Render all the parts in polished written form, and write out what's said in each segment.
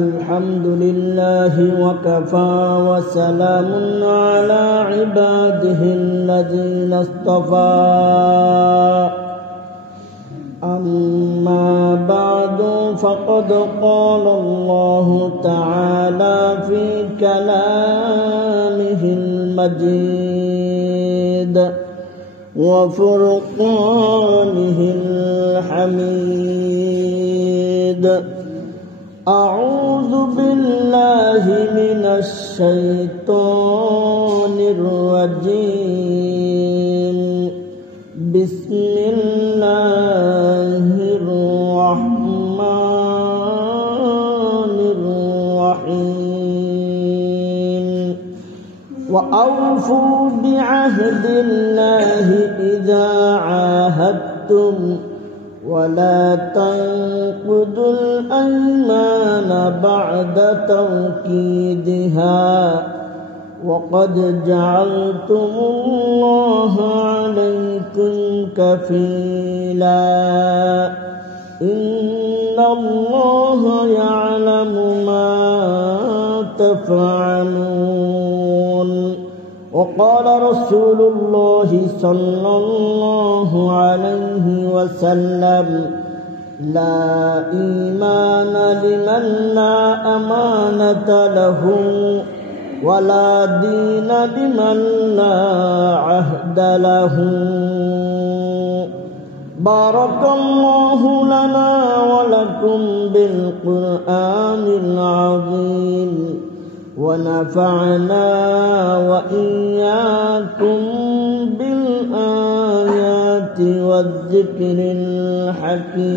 الحمد لله وكفى وسلام على عباده الذين اصطفى أما بعد فقد قال الله تعالى في كلامه المجيد وفرقانه الحميد. أعوذ بالله من الشيطان الرجيم. بسم الله الرحمن الرحيم. وأوفوا بعهد الله إذا عاهدتم ولا تنقضوا الأيمان بعد توكيدها وقد جعلتم الله عليكم كفيلا إن الله يعلم ما تفعلون. وقال رسول الله صلى الله عليه وسلم لا إيمان لمن لا أمانة له ولا دين لمن لا عهد له. بارك الله لنا ولكم بالقرآن العظيم ونفعنا وإياكم بالآيات والذكر الحكيم.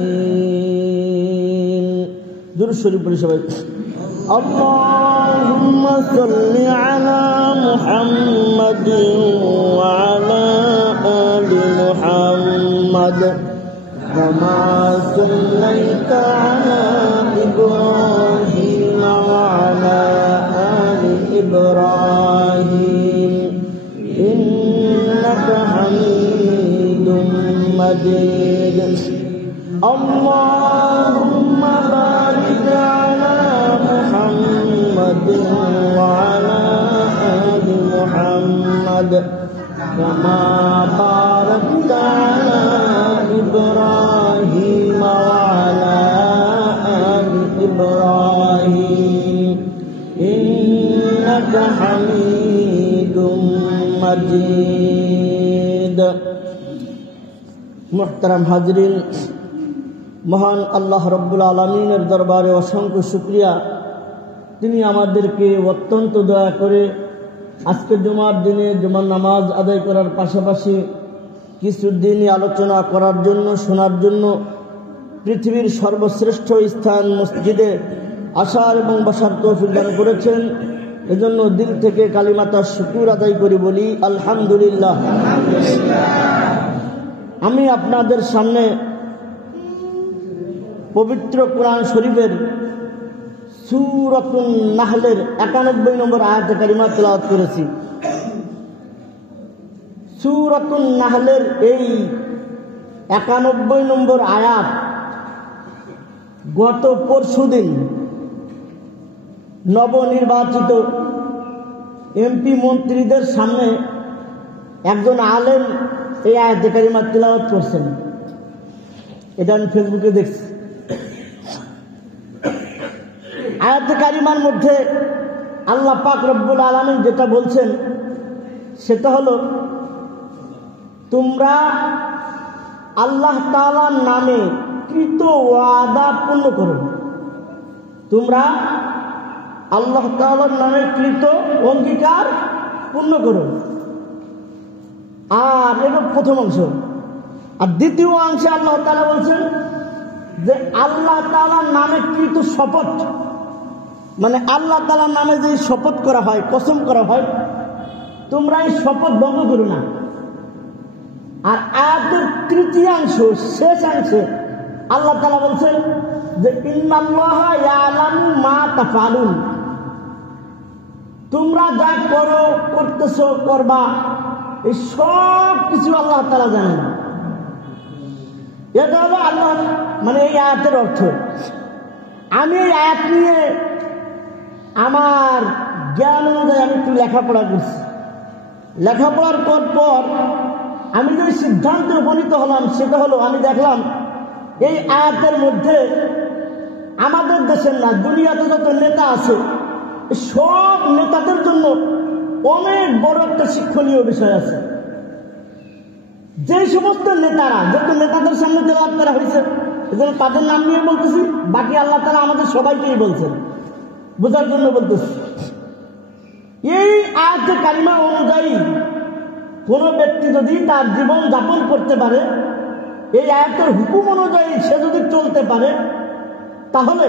درود شريف পড়ি সবাই। اللهم صل على محمد وعلى آل محمد كما صليت على إبراهيم وعلى آل إبراهيم إنك حميد مجيد. اللهم بارك على محمد وعلى آل محمد كما باركت على إبراهيم وعلى آل إبراهيم إنك حميد مجيد. محترم হাজরিন, মহান আল্লাহ রব্বুল আলামিনের দরবারে অসংখ্য শুকরিয়া। তিনি আমাদেরকে অত্যন্ত দয়া করে আজকে জুমার দিনে জুমার নামাজ আদায় করার পাশাপাশি কিছু দিনই আলোচনা করার জন্য, শোনার জন্য পৃথিবীর সর্বশ্রেষ্ঠ স্থান মসজিদে আসার এবং বসার তৌফিক দান করেছেন। এজন্য দিল থেকে কালিমাতার শুকর আদায় করি, বলি আলহামদুলিল্লাহ। আমি আপনাদের সামনে পবিত্র কোরআন শরীফের সূরাতুন নাহলের 91 নম্বর আয়াতে কারিমা তেলাওয়াত করেছি। সূরাতুন নাহলের এই 91 নম্বর আয়াত গত পরশুদিন নবনির্বাচিত এমপি মন্ত্রীদের সামনে একজন আলেম এই আয়াতে কারিমা তেলাওয়াত করছেন। এটা আমি ফেসবুকে দেখছি। আয়াতে কারিমার মধ্যে আল্লাহ পাক রব্বুল আলামিন যেটা বলছেন সেটা হলো, তোমরা আল্লাহ তাআলার নামে কৃত ওয়াদা পূর্ণ করো। তোমরা আল্লাহ তাআলার নামে কৃত অঙ্গীকার পূর্ণ করো। আর এটা প্রথম অংশ। আর দ্বিতীয় অংশে আল্লাহ তাআলা বলছেন যে আল্লাহ তাআলার নামে কৃত শপথ, মানে আল্লাহ তাআলার নামে যে শপথ করা হয়, কসম করা হয়, তোমরা এই শপথ ভঙ্গ করো না। আর আয়াতের তৃতীয়াংশ শেষ অংশে আল্লাহ তাআলা বলছেন যে ইন্নাল্লাহা ইয়ালামু মা তাফআলুন, তোমরা যা করো, করতেছো, করবা, এই সব কিছু আল্লাহ তাআলা জানেন। এটা হলো আল্লাহ মানে এই আয়াতের অর্থ। আমি এই আয়াত নিয়ে আমার জ্ঞান অনুযায়ী আমি একটু লেখাপড়া করছি। লেখাপড়ার পর আমি যে সিদ্ধান্তে উপনীত হলাম সেটা হলো, আমি দেখলাম এই আয়াতের মধ্যে আমাদের দেশের না, দুনিয়াতে যত নেতা আছে সব নেতাদের জন্য অনেক বড় একটা শিক্ষণীয় বিষয় আছে। যে সমস্ত নেতারা, যত নেতাদের সামনে তেলাওয়াত করা হয়েছে এজন্য তাদের নাম নিয়ে বলতেছি, বাকি আল্লাহ তাআলা আমাদের সবাইকেই বলছেন, বোঝার জন্য বলতেছি। এই আয়াতে কারিমা অনুযায়ী কোন ব্যক্তি যদি তার জীবন যাপন করতে পারে, এই আয়াতের হুকুম অনুযায়ী সে যদি চলতে পারে, তাহলে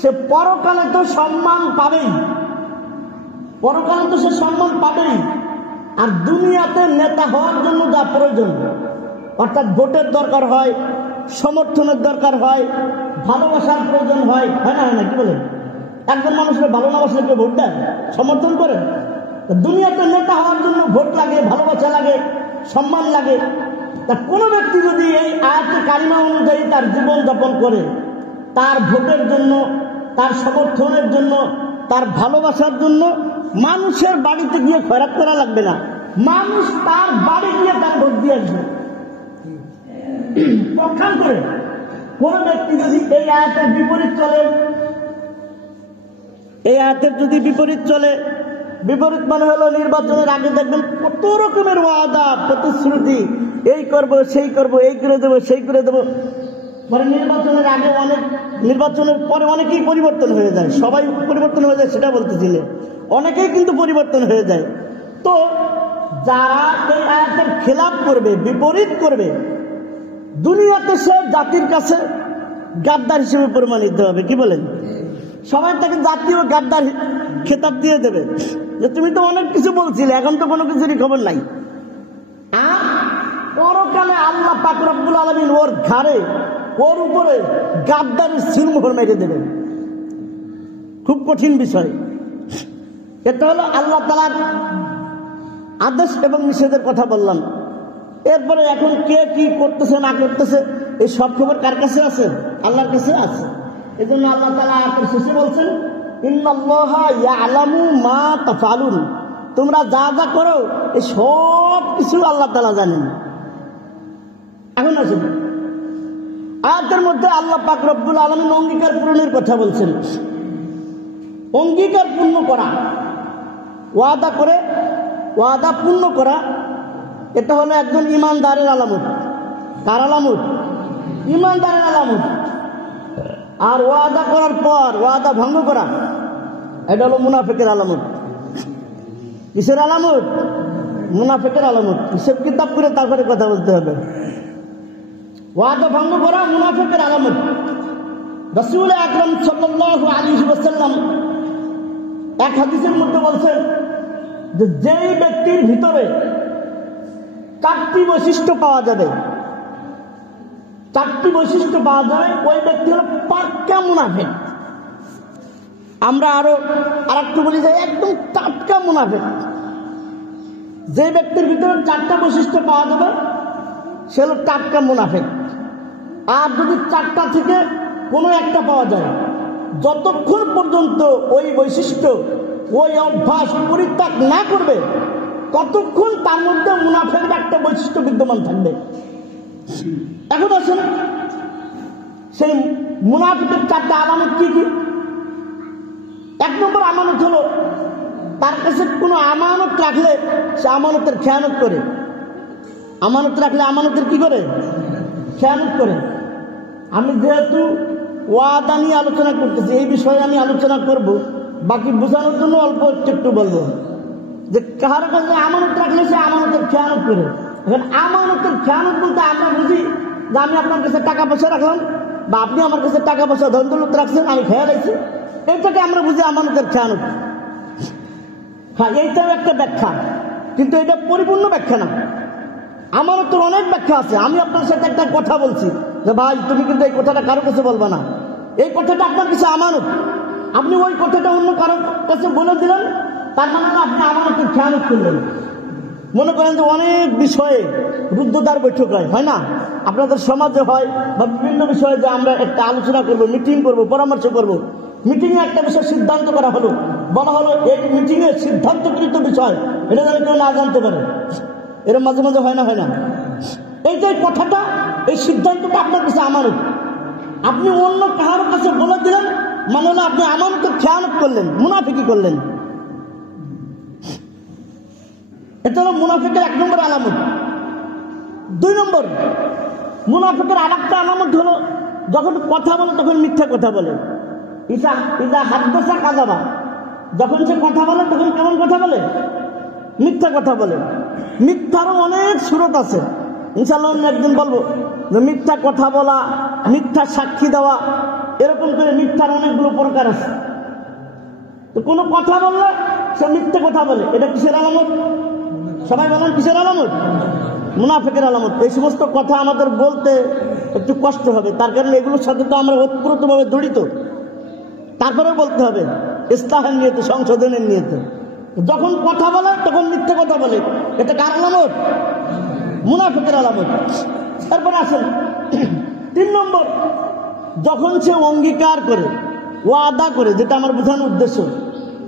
সে পরকালে তো সম্মান পাবেই, পরকালে তো সে সম্মান পাবেই। আর দুনিয়াতে নেতা হওয়ার জন্য যা প্রয়োজন, অর্থাৎ ভোটের দরকার হয়, সমর্থনের দরকার হয়, ভালোবাসার প্রয়োজন হয়, হয় না কি বলেন? একজন মানুষের ভালো না বাসলে কেউ ভোট দেয়, সমর্থন করে? দুনিয়াতে নেতা হওয়ার জন্য ভোট লাগে, ভালোবাসা লাগে, সম্মান লাগে। তা কোনো ব্যক্তি যদি এই আয়াতে কারিমা অনুযায়ী তার জীবন যাপন করে, তার ভোটের জন্য, তার সমর্থনের জন্য, তার ভালোবাসার জন্য মানুষের বাড়িতে গিয়ে খয়রাত করা লাগবে না, মানুষ তার বাড়ি গিয়ে তার ভোট দিয়ে আসবে প্রখ্যান করে। কোন ব্যক্তি যদি এই আয়াতের বিপরীত চলে, এই আয়াতের যদি বিপরীত চলে, বিপরীত মানে হলো নির্বাচনের আগে দেখবেন কত রকমের ওয়াদা প্রতিশ্রুতি, এই করব সেই করব, এই করে দেবো সেই করে দেবো, মানে নির্বাচনের আগে অনেক, নির্বাচনের পরে অনেকেই পরিবর্তন হয়ে যায়, সবাই পরিবর্তন হয়ে যায় সেটা বলতেছিলেন, অনেকেই কিন্তু পরিবর্তন হয়ে যায়। তো যারা এই আয়াতের খেলাপ করবে, বিপরীত করবে, দুনিয়াতে সে জাতির কাছে গাদ্দার হিসেবে প্রমাণিত হবে। কি বলেন? সবাই তাকে জাতীয় গাদ্দার খেতাব দিয়ে দেবে যে তুমি তো অনেক কিছু বলছিলে, এখন তো কোনো কিছুরই খবর নাই। আর পরকালে আল্লাহ পাক রব্বুল আলামিন ওর ঘাড়ে, ওর উপরে গাদ্দারের সিলমোহর মেরে দেবেন। খুব কঠিন বিষয়। এটা হলো আল্লাহ তাআলার আদেশ এবং নিষেধের কথা বললাম। এরপরে এখন কে কি করতেছে না করতেছে এই সব খবর কার কাছে আছে? আল্লাহর কাছে আছে। এই জন্য আল্লাহ তাআলা আয়াতের শেষে বলছেন, ইন্নাল্লাহা ইয়ালামু মা তাফআলুন, তোমরা যা যা করো এই সব কিছু আল্লাহ তাআলা জানেন। এখন আসুন, আয়াতের মধ্যে আল্লাহ পাক রব্বুল আলামিন অঙ্গীকার পূরণের কথা বলছেন। অঙ্গীকার পূর্ণ করা, ওয়াদা করে ওয়াদা পূর্ণ করা, এটা হলো একজন ইমানদারের আলামত। কার আলামত? ইমানদারের আলামত। আর ওয়াদা করার পর ওয়াদা ভঙ্গ করা, এটা হলো মুনাফিকের আলামত। কিসের আলামত? মুনাফিকের আলামত। হিসেব কিতাব করে তারপরে কথা বলতে হবে। ওয়াদা ভঙ্গ করা মুনাফিকের আলামত। রাসূল আকরাম সাল্লাল্লাহু আলাইহি ওয়াসাল্লাম এক হাদিসের মধ্যে বলছেন যে যেই ব্যক্তির ভিতরে চারটি বৈশিষ্ট্য পাওয়া যাবে, চারটি বৈশিষ্ট্য পাওয়া যাবে, ওই ব্যক্তি হলো পাক্কা মুনাফিক। আমরা আরো আরেকটু বলি যে একদম টাটকা মুনাফিক। যে ব্যক্তির ভিতরে চারটা বৈশিষ্ট্য পাওয়া যাবে সে হলো টাটকা মুনাফিক। আর যদি চারটা থেকে কোনো একটা পাওয়া যায়, যতক্ষণ পর্যন্ত ওই বৈশিষ্ট্য, ওই অভ্যাস পরিত্যাগ না করবে, ততক্ষণ তার মধ্যে মুনাফিকের একটা বৈশিষ্ট্য বিদ্যমান থাকবে। এখন আসেন সেই মুনাফিকের চারটা আলামত কি কি? এক নম্বর আমানত হলো তার কাছে কোনো আমানত রাখলে সে আমানতের খেয়ানত করে। আমানত রাখলে আমানতের কি করে? খেয়ানত করে। আমি যেহেতু ওয়াদা নিয়ে আলোচনা করতেছি, এই বিষয়ে আমি আলোচনা করব, বাকি বোঝানোর জন্য অল্প একটু বলবো যে কার কাছে আমানত রাখলে সে আমানতের খেয়ানত করে। এখন আমানতের খেয়ানত বলতে আমরা বুঝি যে আমি আপনার কাছে টাকা পয়সা রাখলাম, বা আপনি আমার কাছে টাকা পয়সা ধন দৌলত রাখছেন, আমি খেয়াল রাখছি, এটাকে আমরা বুঝি আমানতের খেয়ানত। হ্যাঁ, এইটাও একটা ব্যাখ্যা, কিন্তু এটা পরিপূর্ণ ব্যাখ্যা না। আমানতের অনেক ব্যাখ্যা আছে। আমি আপনার সাথে একটা কথা বলছি যে ভাই তুমি কিন্তু এই কথাটা কারো কাছে বলবা না, এই কথাটা আপনার কাছে আমানত। আপনি ওই কথাটা অন্য কারো কাছে বলে দিলেন, তার মানে আপনি আমানতের খেয়ানত করলেন। মনে করেন যে অনেক বিষয়ে রুদ্ধদ্বার বৈঠক হয় না, আপনাদের সমাজে হয় বা বিভিন্ন বিষয়ে যে আমরা একটা আলোচনা করব, মিটিং করব, পরামর্শ করব, মিটিংয়ে একটা বিষয় সিদ্ধান্ত করা হলো, বলা হলো এই মিটিংয়ে সিদ্ধান্তকৃত বিষয়, এটা যেন কেউ না জানতে পারে। এরকম মাঝে মাঝে হয় না? হয় না? এই যে কথাটা, এই সিদ্ধান্তটা আপনার কাছে আমানত, আপনি অন্য কারোর কাছে বলে দিলেন, মানে হলো আপনি আমানতের খেয়ানত করলেন, মুনাফিকি করলেন। এটা হলো মুনাফিকের 1 নম্বর আলামত। 2 নম্বর, মুনাফিকের আরেকটা আলামত হলো যখন কথা বলে তখন মিথ্যা কথা বলে। ইদা হাদ্দাসা কাযাবা, যখন সে কথা বলে তখন কেমন কথা বলে? মিথ্যা কথা বলে। মিথ্যারও অনেক সুরত আছে, ইনশাআল্লাহ আমি একদিন বলবো যে মিথ্যা কথা বলা, মিথ্যা সাক্ষী দেওয়া, এরকম করে মিথ্যার অনেকগুলো প্রকার আছে। তো কোনো কথা বললে সে মিথ্যা কথা বলে, এটা কিসের আলামত? সবাই বলেন কিসের আলামত? মুনাফিকের আলামত। এই সমস্ত কথা আমাদের বলতে একটু কষ্ট হবে, তার কারণে এগুলোর সাথে তো আমরা ওতপ্রোতভাবে জড়িত, তারপরেও বলতে হবে ইসলাহের নিয়তে, সংশোধনের নিয়তে। যখন কথা বলে তখন মিথ্যা কথা বলে, এটা কার আলামত? মুনাফিকের আলামত। তারপর আসেন 3 নম্বর, যখন সে অঙ্গীকার করে, ওয়াদা করে, যেটা আমার বোঝানোর উদ্দেশ্য,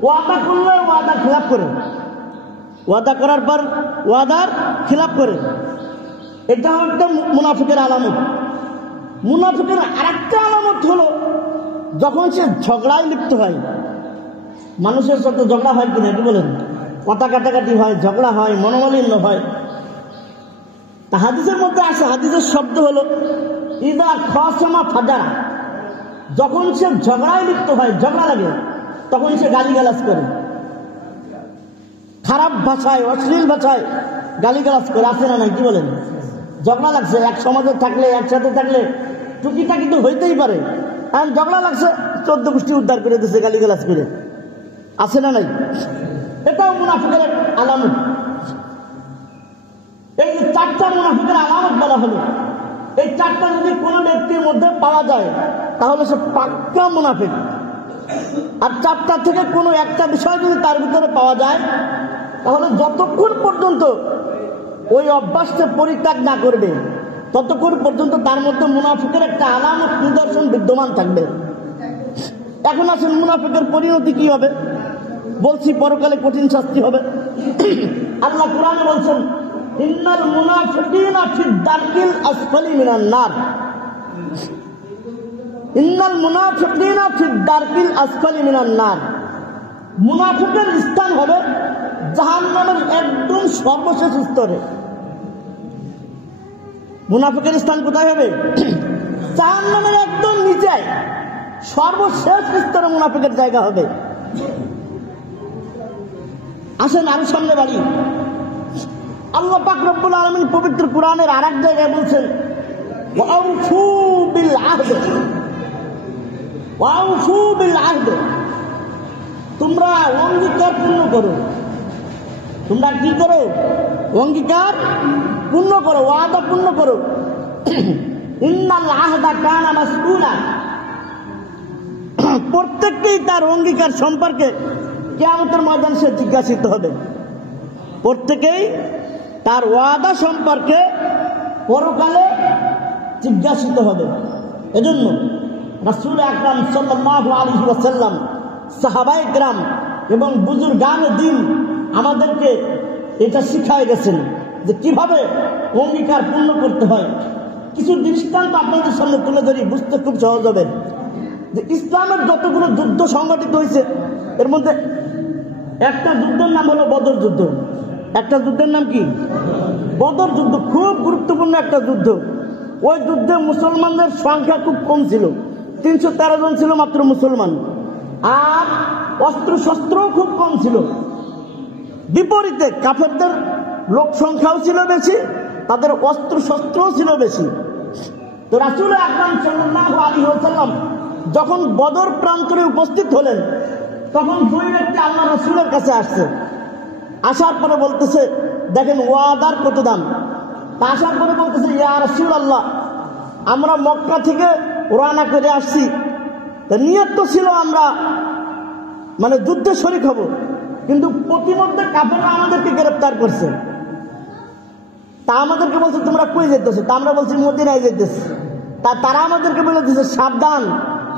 ওয়াদা করলে ওয়াদা খেলাপ করে, ওয়াদা করার পর ওয়াদার খিলাফ করে, এটা একটা মুনাফিকের আলামত। মুনাফিকের আরেকটা আলামত হলো যখন সে ঝগড়ায় লিপ্ত হয়। মানুষের সাথে ঝগড়া হয় কিনা কি বলেন? কথা কাটাকাটি হয়, ঝগড়া হয়, মনোমালিন্য হয়। তা হাদিসের মধ্যে আসে, হাদিসের শব্দ হলো ইদা খাসামা ফাজারা, যখন সে ঝগড়ায় লিপ্ত হয়, ঝগড়া লাগে, তখন সে গালিগালাজ করে, খারাপ ভাষায়, অশ্লীল ভাষায় গালিগালাজ করে। আছে না নাই কি বলেন? ঝগড়া লাগছে, এক সমাজে থাকলে, একসাথে থাকলে টুকিটাকি তো হইতেই পারে, আর ঝগড়া লাগছে 14 গোষ্ঠী উদ্ধার করে দিচ্ছে গালিগালাজ করে। আছে না নাই? এটাও মুনাফিকের আলামত। এই যে 4টা মুনাফিকের আলামত বলা হলো, এই 4টা যদি কোনো ব্যক্তির মধ্যে পাওয়া যায় তাহলে সে পাক্কা মুনাফিক। আর 4টা থেকে কোনো একটা বিষয় যদি তার ভিতরে পাওয়া যায় তাহলে যতক্ষণ পর্যন্ত ওই অভ্যাসটা পরিত্যাগ না করবে ততক্ষণ পর্যন্ত তার মধ্যে মুনাফিকের একটা আলামত, নিদর্শন বিদ্যমান থাকবে। এখন আসেন মুনাফিকের পরিণতি কি হবে? বলছি পরকালে কঠিন শাস্তি হবে। আল্লাহ কুরআনে বলছেন ইন্নাল মুনাফিকিনা ফিদ দারকিল আসফালি মিনান নার, ইন্নাল মুনাফিকিনা ফিদ দারকিল আসফালি মিনান নার। মুনাফিকের স্থান হবে জাহান্নামের একদম সর্বশেষ স্তরে। মুনাফিকের স্থান কোথায় হবে? জাহান্নামের একদম নিচে, সর্বশেষ স্তরে মুনাফিকের জায়গা হবে। আসেন আরো সামনে বাড়ি। আল্লাহ পাক রব্বুল আলামিন পবিত্র কুরআনের আরেক জায়গায় বলছেন ওয়াউফু বিল আহদ, ওয়াউফু বিল আহদ, তোমরা অঙ্গীকার পূর্ণ করো। তোমরা কি করো? অঙ্গীকার পূর্ণ করো, ওয়াদা পূর্ণ করো। ইন্নাল আহদা কানা মাসউলা, প্রত্যেককেই তার অঙ্গীকার সম্পর্কে কিয়ামতের ময়দানে সে জিজ্ঞাসিত হবে। প্রত্যেকেই তার ওয়াদা সম্পর্কে পরকালে জিজ্ঞাসিত হবে। এজন্য রাসূল আকরাম সাল্লাল্লাহু আলাইহি ওয়াসাল্লাম, সাহাবায়ে কেরাম এবং বুজুর্গানে দ্বীন আমাদেরকে এটা শিখায় গেছেন যে কিভাবে অঙ্গীকার পূর্ণ করতে হয়। কিছু দৃষ্টান্ত আপনাদের সামনে তুলে ধরি, বুঝতে খুব সহজ হবে। যে ইসলামের যতগুলো যুদ্ধ সংগঠিত হয়েছে এর মধ্যে একটা যুদ্ধের নাম হলো বদর যুদ্ধ। একটা যুদ্ধের নাম কি? বদর যুদ্ধ। খুব গুরুত্বপূর্ণ একটা যুদ্ধ। ওই যুদ্ধে মুসলমানদের সংখ্যা খুব কম ছিল, 313 জন ছিল মাত্র মুসলমান, আর অস্ত্র শস্ত্রও খুব কম ছিল। বিপরীতে কাফেরদের লোক সংখ্যাও ছিল বেশি, তাদের অস্ত্র শস্ত্রও ছিল বেশি। তো রাসূল আকরাম সাল্লাল্লাহু আলাইহি ওয়াসাল্লাম যখন বদর প্রান্তরে উপস্থিত হলেন তখন 2 ব্যক্তি আল্লাহ রাসূলের কাছে আসছে। আসার পরে বলতেছে দেখেন ওয়াদার কত দাম। আসার পরে বলতেছে ইয়া রাসূলুল্লাহ, আমরা মক্কা থেকে রওনা করে আসছি, নিয়ত তো ছিল আমরা মানে যুদ্ধে শরীক হব, কিন্তু প্রতিমধ্যে কাফেররা আমাদেরকে গ্রেফতার করছে। তা আমাদেরকে বলছে তোমরা কই যেতেছো, তা আমরা বলছি মদিনায় যেতেছি। তারা আমাদেরকে বলে দিচ্ছে সাবধান,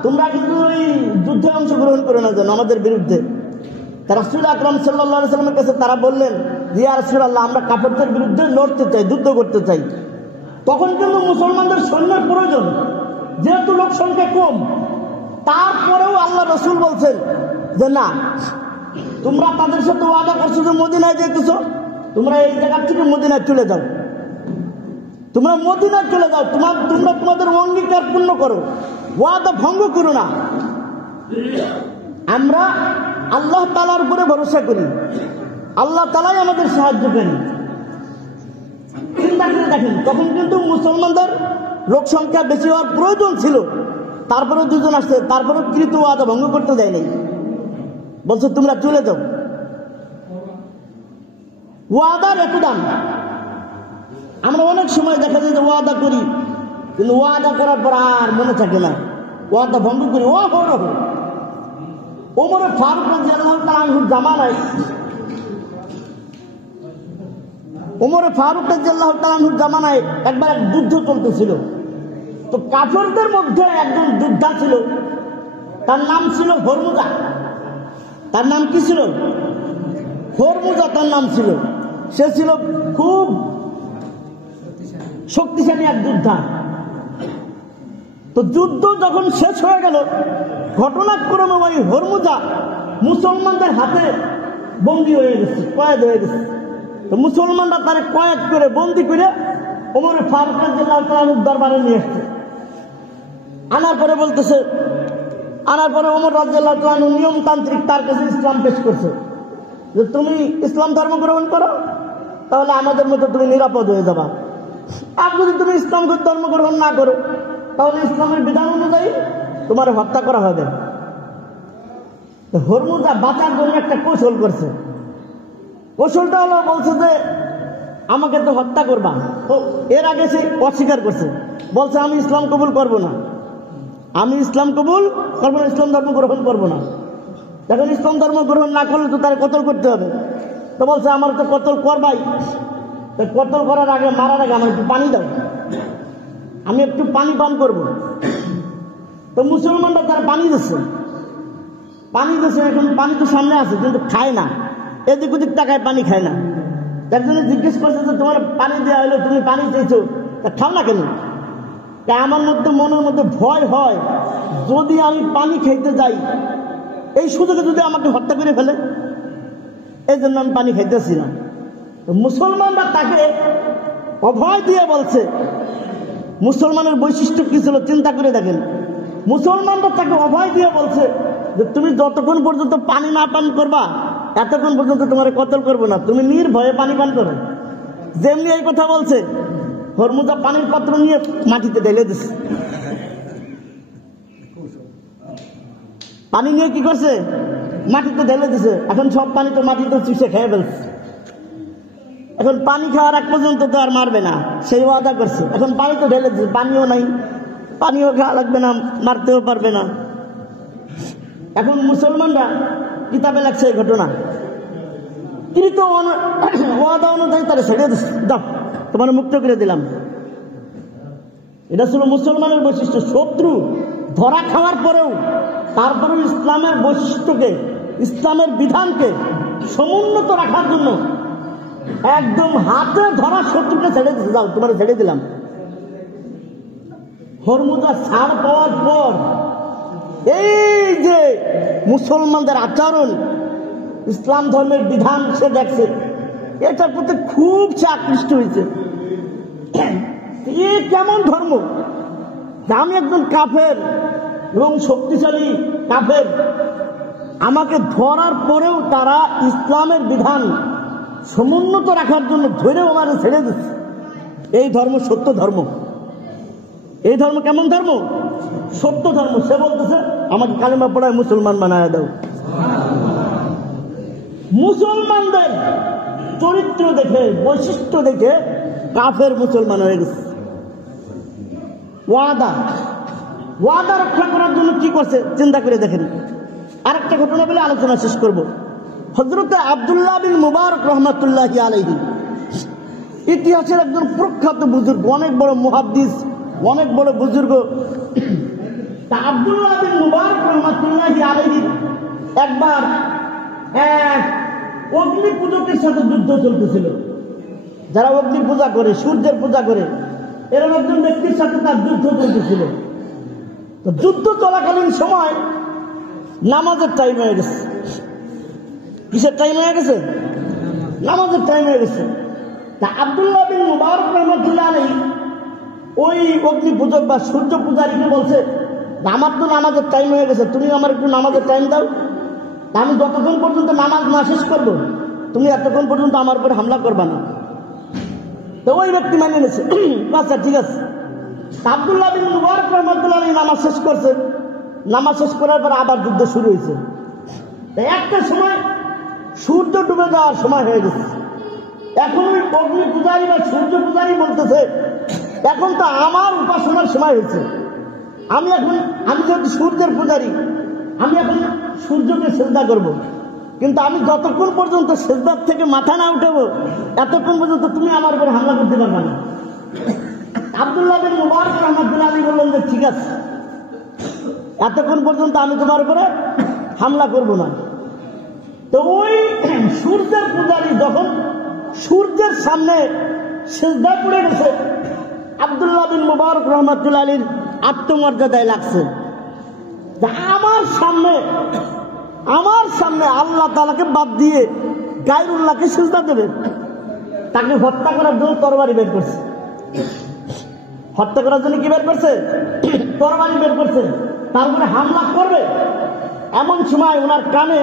তোমরা কিন্তু ওই যুদ্ধে অংশগ্রহণ করে না যেন আমাদের বিরুদ্ধে। রাসূল আকরাম সাল্লাল্লাহু আলাইহি ওয়াসাল্লামের কাছে তারা বললেন, ইয়া রাসূলুল্লাহ, আমরা কাফেরদের বিরুদ্ধে লড়তে চাই, যুদ্ধ করতে চাই। তখন কিন্তু মুসলমানদের সৈন্যের প্রয়োজন, যেহেতু লোক সংখ্যা কম। তারপরেও আল্লাহ রসুল বলছেন যে না, তোমরা তাদের সাথে ওয়াদা করছো যে মদিনায় যেতেছো, তোমরা এই জায়গা থেকে মদিনায় চলে যাও, তোমরা মদিনায় চলে যাও, তোমরা তোমাদের অঙ্গীকার পূর্ণ করো, ওয়াদা ভঙ্গ করো না। আমরা আল্লাহ তাআলার উপরে ভরসা করি, আল্লাহ তাআলাই আমাদের সাহায্য করেন। চিন্তা করে দেখেন, তখন কিন্তু মুসলমানদের লোক সংখ্যা বেশি হওয়ার প্রয়োজন ছিল, তারপরেও দুজন আসছে, তারপরেও কৃত ওয়াদা ভঙ্গ করতে দেয় নাই, বলছে তোমরা চলে যাও। ওয়াদার এত দাম। আমরা অনেক সময় দেখা যায় যে ওয়াদা করি, কিন্তু ওয়াদা করার পর আর মনে থাকে না, ওয়াদা ভঙ্গ করি। ওমর ফারুক রাদিয়াল্লাহু তাআলা আনহুর জামানায়, ওমর ফারুক রাদিয়াল্লাহু তাআলা আনহুর জামানায় একবার এক যুদ্ধ চলতেছিল। তো কাফেরদের মধ্যে একজন যোদ্ধা ছিল, তার নাম ছিল হরমুজা। তার নাম কি ছিল? হরমুজা তার নাম ছিল। সে ছিল খুব শক্তিশালী এক যোদ্ধা। তো যুদ্ধ যখন শেষ হয়ে গেল, ঘটনাক্রমে ওই হরমুজা মুসলমানদের হাতে বন্দী হয়ে গেছে, কয়েদ হয়ে গেছে। তো মুসলমানরা তার কয়েদ করে বন্দী করে ওমর ফারুক রাদিয়াল্লাহু তাআলার দরবারে নিয়ে আসছে। আনার পরে বলতেছে, আনার পরে ওমর রাদিয়াল্লাহু তাআলা নিয়মতান্ত্রিক তার কাছে ইসলাম পেশ করছে যে তুমি ইসলাম ধর্ম গ্রহণ করো, তাহলে আমাদের মধ্যে তুমি নিরাপদ হয়ে যাবা। আর যদি তুমি ইসলাম ধর্ম গ্রহণ না করো, তাহলে ইসলামের বিধান অনুযায়ী তোমার হত্যা করা হবে। হরমুজা বাঁচার জন্য একটা কৌশল করছে। কৌশলটা হলো, বলছে যে আমাকে তো হত্যা করবা। তো এর আগে সে অস্বীকার করছে, বলছে আমি ইসলাম কবুল করব না, আমি ইসলাম কবুল করবো না, ইসলাম ধর্ম গ্রহণ করবো না। এখন ইসলাম ধর্ম গ্রহণ না করলে তো তার কতল করতে হবে। তো বলছে আমার তো কতল করবাই, কতল করার আগে, মারার আগে আমার একটু পানি দাও, আমি একটু পানি পান করব। তো মুসলমানরা তারা পানি দিচ্ছে। এখন পানি তো সামনে আছে, কিন্তু খায় না, এদিক ওদিক টাকায় পানি খায় না। একজনে জিজ্ঞেস করছে যে তোমার পানি দেওয়া হলো, তুমি পানি চেয়েছো, তা খাও না কেন? তাই আমার মনের মধ্যে ভয় হয়, যদি আমি পানি খাইতে যাই, এই সুযোগে যদি আমাকে হত্যা করে ফেলে, এই জন্য আমি পানি খাইতেছি না। তো মুসলমানরা তাকে অভয় দিয়ে বলছে, মুসলমানের বৈশিষ্ট্য কি ছিল চিন্তা করে দেখেন। মুসলমানরা তাকে অভয় দিয়ে বলছে যে তুমি যতক্ষণ পর্যন্ত পানি না পান করবা, এতক্ষণ পর্যন্ত তোমার কতল করবো না, তুমি নির্ভয়ে পানি পান করো। যেমনি এই কথা বলছে, হরমুজা পানির পাত্র নিয়ে মাটিতে ঢেলে দিচ্ছে। পানি নিয়ে কি করছে? মাটিতে ঢেলে দিছে। এখন সব পানি তো মাটিতে চুষে খেয়ে ফেলছে। এখন পানি খাওয়ার এক পর্যন্ত তো আর মারবে না, সেই ওয়াদা করছে। এখন পানি তো ঢেলে দিচ্ছে, পানিও নাই, পানিও খাওয়া লাগবে না, মারতেও পারবে না। এখন মুসলমানরা কিতাবে লাগছে এই ঘটনা, কৃত ওয়াদা অনুযায়ী তারা ছেড়ে দিচ্ছে, দাও তোমার মুক্ত করে দিলাম। এটা ছিল মুসলমানের বৈশিষ্ট্য। শত্রু ধরা খাওয়ার পরেও তারপরে ইসলামের বৈশিষ্ট্যকে, ইসলামের বিধানকে সমুন্নত রাখার জন্য একদম হাতে ধরা শত্রুকে ছেড়ে দিতে, যাও তোমার ছেড়ে দিলাম। হরমুজা ছাড় পাওয়ার পর এই যে মুসলমানদের আচরণ, ইসলাম ধর্মের বিধান সে দেখছে, এটার প্রতি খুব সে আকৃষ্ট হয়েছে। এ কেমন ধর্ম? আমি একজন কাফের এবং শক্তিশালী কাফের, আমাকে ধরার পরেও তারা ইসলামের বিধান সমুন্নত রাখার জন্য ধরেও আমাকে ছেড়ে দিচ্ছে। এই ধর্ম সত্য ধর্ম। এই ধর্ম কেমন ধর্ম? সত্য ধর্ম। সে বলতেছে আমাকে কালিমা পড়ায় মুসলমান বানায় দাও। মুসলমানদের চরিত্র দেখে, বৈশিষ্ট্য দেখে কাফের মুসলমান হয়ে গেছে। ওয়াদা রক্ষা করার জন্য কি করছে চিন্তা করে দেখেন। আরেকটা ঘটনা বলে আলোচনা শেষ করব। হযরত আব্দুল্লাহ বিন মুবারক রহমাতুল্লাহি আলাইহি ইতিহাসের একজন প্রখ্যাত বুজুর্গ, অনেক বড় মুহাদ্দিস, অনেক বড় বুজুর্গ আব্দুল্লাহ বিন মুবারক রাহমাতুল্লাহি আলাইহি একবার এক অগ্নি পূজকের সাথে যুদ্ধ চলতেছিল। যারা অগ্নি পূজা করে, সূর্যের পূজা করে, এরকম একজন ব্যক্তির সাথে তার যুদ্ধ চলতেছিল। তো যুদ্ধ চলাকালীন সময় নামাজের টাইম হয়ে গেছে। কিসের টাইম হয়ে গেছে? নামাজের টাইম হয়ে গেছে। তা আব্দুল্লাহ বিন মুবারক রাহমাতুল্লাহ আলাইহি ওই অগ্নি পূজক বা সূর্য পূজারীকে বলছে, আমার তো নামাজের টাইম হয়ে গেছে, তুমি আমার একটু নামাজের টাইম দাও। আমি যতক্ষণ পর্যন্ত নামাজ না শেষ করবো তুমি এতক্ষণ পর্যন্ত আমার উপরে হামলা করবা না। তো ওই ব্যক্তি মানে নিয়েছে, আচ্ছা ঠিক আছে। আব্দুল্লাহ বিন মুবারক রাহমাতুল্লাহ আলাইহি নামাজ শেষ করছে। নামাজ শেষ করার পর আবার যুদ্ধ শুরু হয়েছে। একটা সময় সূর্য ডুবে যাওয়ার সময় হয়ে গেছে। এখন ওই অগ্নি পূজারী বা সূর্য পূজারী বলতেছে, এখন তো আমার উপাসনার সময় হয়েছে, আমি যেহেতু সূর্যের পূজারী, আমি এখন সূর্যকে সেজদা করব। কিন্তু আমি যতক্ষণ পর্যন্ত সেজদার থেকে মাথা না উঠাবো এতক্ষণ পর্যন্ত তুমি আমার উপরে হামলা করতে পারবে না। আব্দুল্লাহ বিন মুবারক রাহমাতুল্লাহ আলাইহি বললেন যে ঠিক আছে, এতক্ষণ পর্যন্ত আমি তোমার উপরে হামলা করব না। তো ওই সূর্যের পূজারী যখন সূর্যের সামনে সেজদা পড়ে গেছে, আব্দুল্লাহ বিন মুবারক রাহমাতুল্লাহ আলাইহির আত্মমর্যাদায় লাগছে যে আমার সামনে আল্লাহ তাআলাকে বাদ দিয়ে গায়রুল্লাহকে সিজদা দেবে। তাকে হত্যা করার জন্য তরবারি বের করছে। হত্যা করার জন্য কি বের করছে? তরবারি বের করছে। তারপরে হামলা করবে, এমন সময় ওনার কানে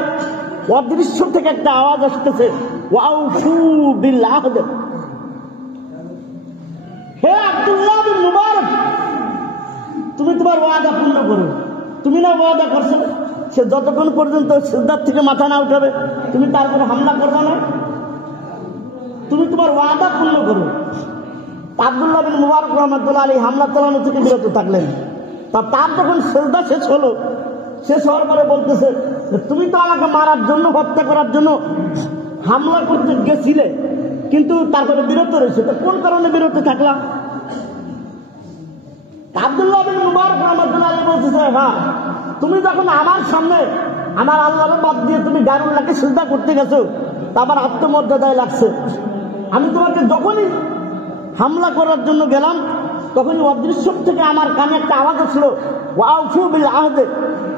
অদৃশ্য থেকে একটা আওয়াজ আসতেছে, ওয়াউফু বিল আহদ। হে আব্দুল্লাহ বিন মুবারক, তুমি তোমার ওয়াদা পূর্ণ করো। তুমি না ওয়াদা করছো সে যতক্ষণ পর্যন্ত সিজদার থেকে মাথা না উঠাবে তুমি তারপরে হামলা করবে না, তুমি তোমার ওয়াদা পূর্ণ করো। আব্দুল্লাহ বিন মুবারক রাহমাতুল্লাহ আলাইহি হামলা চালানো থেকে বিরত থাকলেন। তার যখন সিজদা শেষ হলো, শেষ হওয়ার পরে বলতেছে, তুমি তো আমাকে মারার জন্য, হত্যা করার জন্য হামলা করতে গেছিলে, কিন্তু তারপরে বিরত রয়েছে, তো কোন কারণে বিরত থাকলাম? আব্দুল্লাহ বিন মুবারক রাহমাতুল্লাহ আলাইহি বলতেছে, হ্যাঁ, তুমি যখন আমার সামনে আমার আল্লাহকে বাদ দিয়ে তুমি গায়রুল্লাহকে সিজদা করতে গেছো, তা আমার আত্মমর্যাদায় লাগছে। আমি তোমাকে যখনই হামলা করার জন্য গেলাম তখনই অদৃশ্য থেকে আমার কানে একটা আওয়াজ আসছিল, ওয়াউফু বিল আহদ।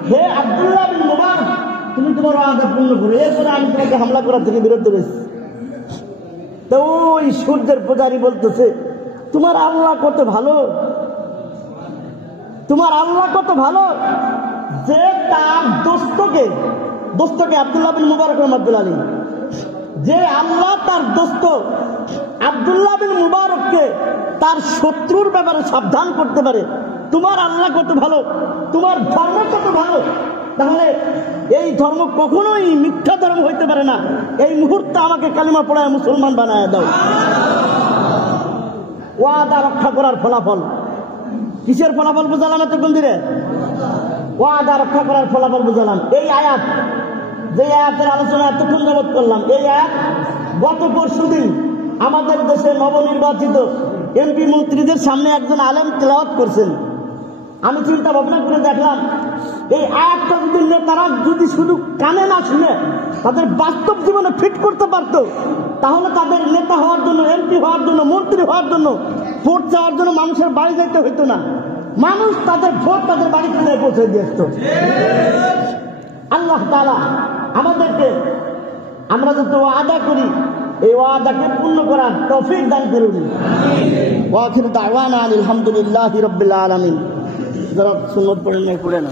হে আব্দুল্লাহ বিন মুবারক, তুমি তোমার ওয়াদা পূর্ণ করো। এরপরে আমি তোমাকে হামলা করার থেকে বিরত রয়েছি। তো ওই সূর্যের পূজারী বলতেছে, তোমার আল্লাহ কত ভালো, তোমার আল্লাহ কত ভালো যে তার দোস্তকে আব্দুল্লাহ বিন মুবারক রাহমাতুল্লাহ আলাইহি, যে আল্লাহ তার দোস্ত আব্দুল্লাহ বিন মুবারককে তার শত্রুর ব্যাপারে সাবধান করতে পারে। তোমার আল্লাহ কত ভালো, তোমার ধর্ম কত ভালো। তাহলে এই ধর্ম কখনোই মিথ্যা ধর্ম হইতে পারে না। এই মুহূর্তে আমাকে কালিমা পড়ায় মুসলমান বানায় দাও। ওয়াদা রক্ষা করার ফলাফল, কিসের ফলাফল বুঝালাম এতক্ষণ ধরে? ওয়াদা রক্ষা করার ফলাফল বুঝালাম। এই আয়াত, যে আয়াতের আলোচনা এতক্ষণ যাবত করলাম, এই আয়াত গত পরশুদিন আমাদের দেশে নবনির্বাচিত এমপি মন্ত্রীদের সামনে একজন আলেম তেলাওয়াত করছেন। আমি চিন্তা ভাবনা করে দেখলাম, এই আয়াতটা যদি নেতারা যদি শুধু কানে না শুনে তাদের বাস্তব জীবনে ফিট করতে পারত, তাহলে তাদের নেতা হওয়ার জন্য, এমপি হওয়ার জন্য, মন্ত্রী হওয়ার জন্য, ভোট চাওয়ার জন্য মানুষের বাড়ি যাইতে হইতো না। মানুষ তাদের ভোট তাদের বাড়িতে নিয়ে পৌঁছে দিয়ে আসতো। আল্লাহ তাআলা আমাদেরকে, আমরা যত ওয়াদা করি এই ওয়াদাকে পূর্ণ করার তৌফিক দান করুন। ওয়া আখিরু দাওয়ানা আলহামদুলিল্লাহি রাব্বিল আলামিন। যারা সুন্নাত পড়েন না পড়ে না।